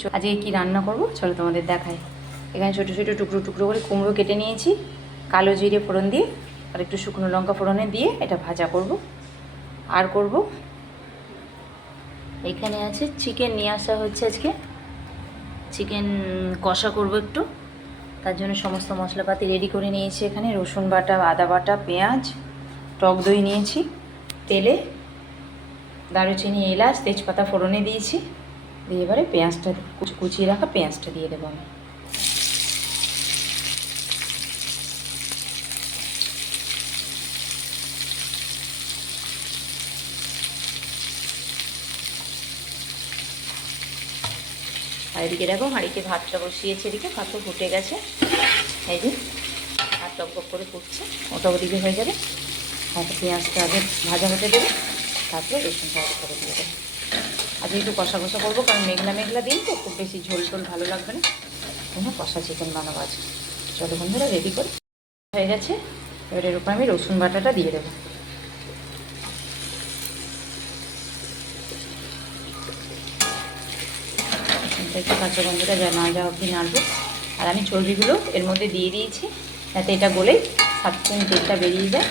তো আজকে কি রান্না করব চলো তোমাদের দেখাই। এখানে ছোটো ছোটো টুকরো টুকরো করে কুমড়ো কেটে নিয়েছি, কালো জিরে ফোড়ন দিয়ে আর একটু শুকনো লঙ্কা ফোড়নে দিয়ে এটা ভাজা করব। আর করব এখানে আছে চিকেন নিয়ে আসা হচ্ছে, আজকে চিকেন কষা করব একটু। তার জন্য সমস্ত মশলাপাতি রেডি করে নিয়েছি। এখানে রসুন বাটা, আদা বাটা, পেঁয়াজ, টক দই নিয়েছি, তেলে দারুচিনি, এলাচ, তেজপাতা ফোড়নে দিয়েছি। দিয়ে এবারে পেঁয়াজটা কুচিয়ে রাখা পেঁয়াজটা দিয়ে দেবো আমি। আর এদিকে দেখো হাঁড়িতে ভাতটা বসিয়েছে, এদিকে ভাতও ফুটে গেছে। এই যে ভাত টক করে ফুটছে, ওটা ওদিকে হয়ে যাবে। আর পেঁয়াজটা আগে ভাজা হতে দেবে, তারপরে রসুন ভাজা করে দিয়ে দেবে। আজকে একটু কষা কষা করবো, কারণ মেঘলা মেঘলা দিন তো, খুব বেশি ঝোল টোল ভালো লাগবে না। কষা চিকেন বানাবো আজকে। চলো বন্ধুরা রেডি করে হয়ে গেছে। এবার এর উপর আমি রসুন বাটাটা দিয়ে দেবো। একটু কাঁচা গন্ধটা যা না যাওয়া অবধি নাড়বো। আর আমি চর্বিগুলো এর মধ্যে দিয়ে দিয়েছি, যাতে এটা গলে সাতক্ষণ তেলটা বেরিয়ে যায়।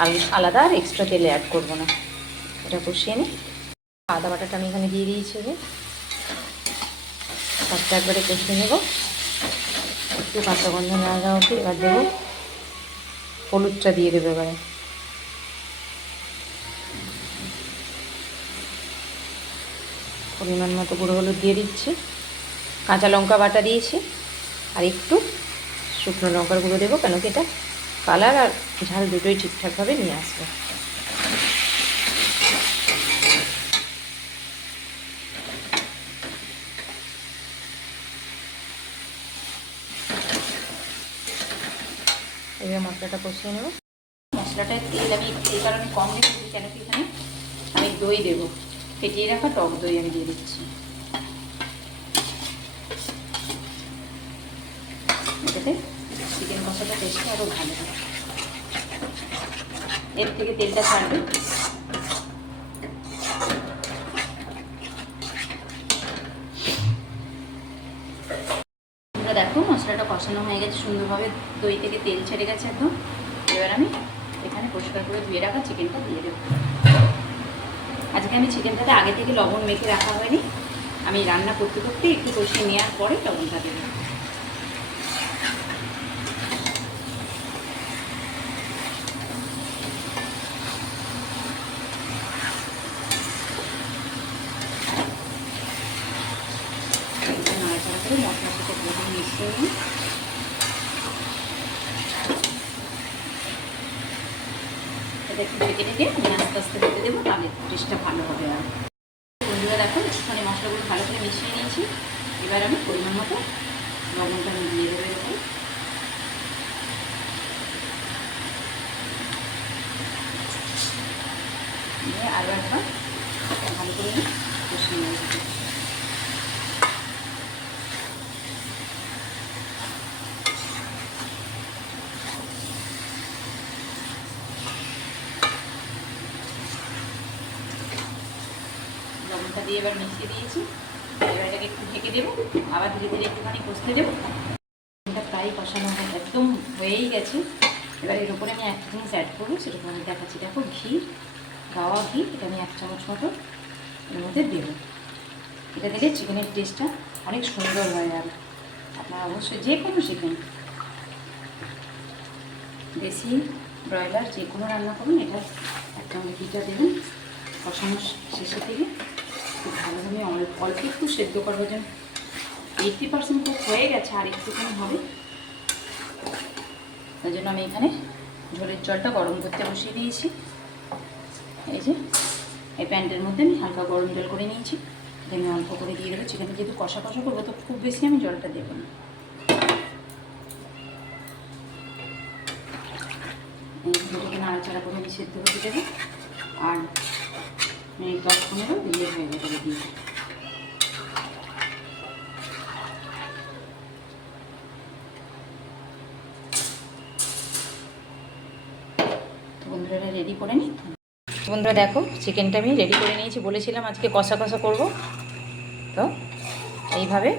আর আলাদা আর এক্সট্রা তেলে অ্যাড করবো না। এটা কষিয়ে নিই। আদা বাটাটা আমি এখানে দিয়ে দিয়েছি, যে সবটা একবারে কষিয়ে নেব। একটু কাঁচা গন্ধ না যাওয়া অবধি। এবার দেবো হলুদটা দিয়ে দেবো এবারে। পরিমাণ মতো গুঁড়ো হলুদ দিয়ে দিচ্ছি। কাঁচা লঙ্কা বাটা দিয়েছি, আর একটু শুকনো লঙ্কার গুঁড়ো দেবো, কেন কি এটা কালার আর ঝাল দুটোই ঠিকঠাকভাবে নিয়ে আসবে। এবার মশলাটা কষিয়ে নেব। মশলাটায় তেল আমি এই কারণে কম রেখেছি, কেন কি এখানে আমি দই দেবো, ফেটিয়ে রাখা টক দই আমি দিয়ে দিচ্ছি। এটাতে চিকেন কষাটা টেস্টটা আরও ভালো হয়, এর থেকে তেলটা ছাড়বে। দেখো মশলাটা কষানো হয়ে গেছে সুন্দরভাবে, দই থেকে তেল ছেড়ে গেছে একদম। এবার আমি এখানে পরিষ্কার করে ধুয়ে রাখা চিকেনটা দিয়ে দেবো। আজকে আমি চিকেনটাতে আগে থেকে লবণ মেখে রাখা হয়নি, আমি রান্না করতে করতে একটু কষিয়ে নেওয়ার পরে লবণটা দেবো। নাড়াচাড়া করে মশলার সাথে প্রথমে মিশিয়ে নিই। এটা একটু ঢেকে ঢেকে আমি আস্তে আস্তে দিতে দেবো, তাহলে টেস্টটা ভালো হবে। আর বন্ধুরা দেখো একটুখানি মশলাগুলো ভালো করে মিশিয়ে নিয়েছি। এবার আমি পরিমাণ মতো লবণটা আমি দিয়ে দেবো এরকম। দিয়ে আরও একবার ভালো করে কষিয়ে নেব। লবণটা দিয়ে এবার মিশিয়ে দিয়েছি। এবার এটাকে একটু ঢেকে দেবো, আবার ধীরে ধীরে একটুখানি কষতে দেবো। এটা প্রায় কষানো একদম হয়েই গেছে। এবার এর উপরে আমি একটা জিনিস অ্যাড করবো, সেটা তোমাদের দেখাচ্ছি। দেখো ঘি, গাওয়া ঘি, এটা আমি 1 চামচ মতো এর মধ্যে দেবো। এটা দিলে চিকেনের টেস্টটা অনেক সুন্দর হয়। আর আপনারা অবশ্যই যে কোনো চিকেন, দেশি ব্রয়লার যে কোনো রান্না করুন, এটা 1 চামচ ঘিটা দেবেন কষানোর শেষের দিকে। খুব ভালোভাবে অল্প একটু সেদ্ধ করবো, যেন 80% কুক হয়ে গেছে, আর একটুখানি হবে। তাই জন্য আমি এখানে ঝোলের জলটা গরম করতে বসিয়ে দিয়েছি। এই যে এই প্যানটার মধ্যে আমি হালকা গরম জল করে নিয়েছি, এটা আমি অল্প করে দিয়ে দেবো। চিকেনটা যেহেতু কষা কষা করবো, তো খুব বেশি আমি জলটা দেবো না। দুটোকে নাড়াচাড়া করে আমি সেদ্ধ হতে দেবো। আর মিনিট 10-15 দিয়ে হয়ে যাবে দিয়ে। বন্ধুরা রেডি করে নিই। বন্ধুরা দেখো চিকেনটা আমি রেডি করে নিয়েছি, বলেছিলাম আজকে কষা কষা করবো, তো এইভাবে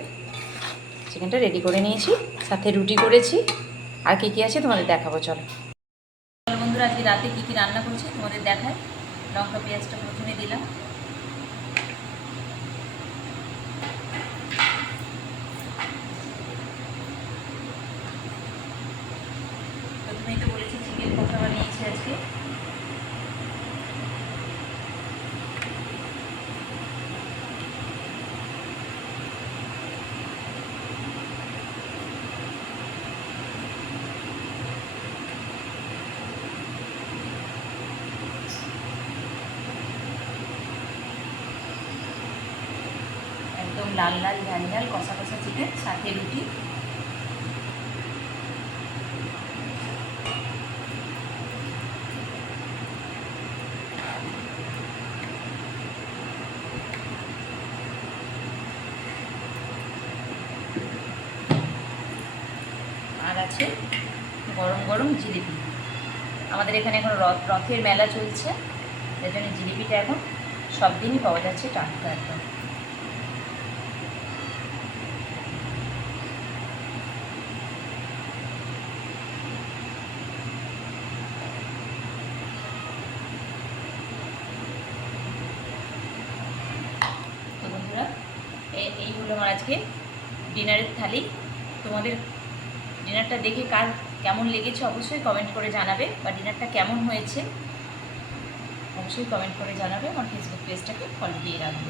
চিকেনটা রেডি করে নিয়েছি, সাথে রুটি করেছি। আর কী কী আছে তোমাদের দেখাবো, চলো। বন্ধুরা, আজকে রাতে কী কী রান্না করছি তোমাদের দেখায়। লঙ্কা পেঁয়াজটা প্রথমে দিলাম। প্রথমেই তো বলেছি চিকেন কষা বানিয়েছি আজকে। একদম লাল লাল ঝাল ঝাল কষা কষা চিকেন, সাথে রুটি। আর আছে গরম গরম জিলিপি। আমাদের এখানে এখন রথের মেলা চলছে, যার জন্য জিলিপিটা এখন সব দিনই পাওয়া যাচ্ছে টাটকা একদম। তো বন্ধুরা, এই হলো আমার আজকে ডিনারের থালি। তোমাদের ডিনারটা দেখে কার কেমন লেগেছে অবশ্যই কমেন্ট করে জানাবে, বা ডিনারটা কেমন হয়েছে অবশ্যই কমেন্ট করে জানাবে। আমার ফেসবুক পেজটাকে ফলো দিয়ে রাখবে।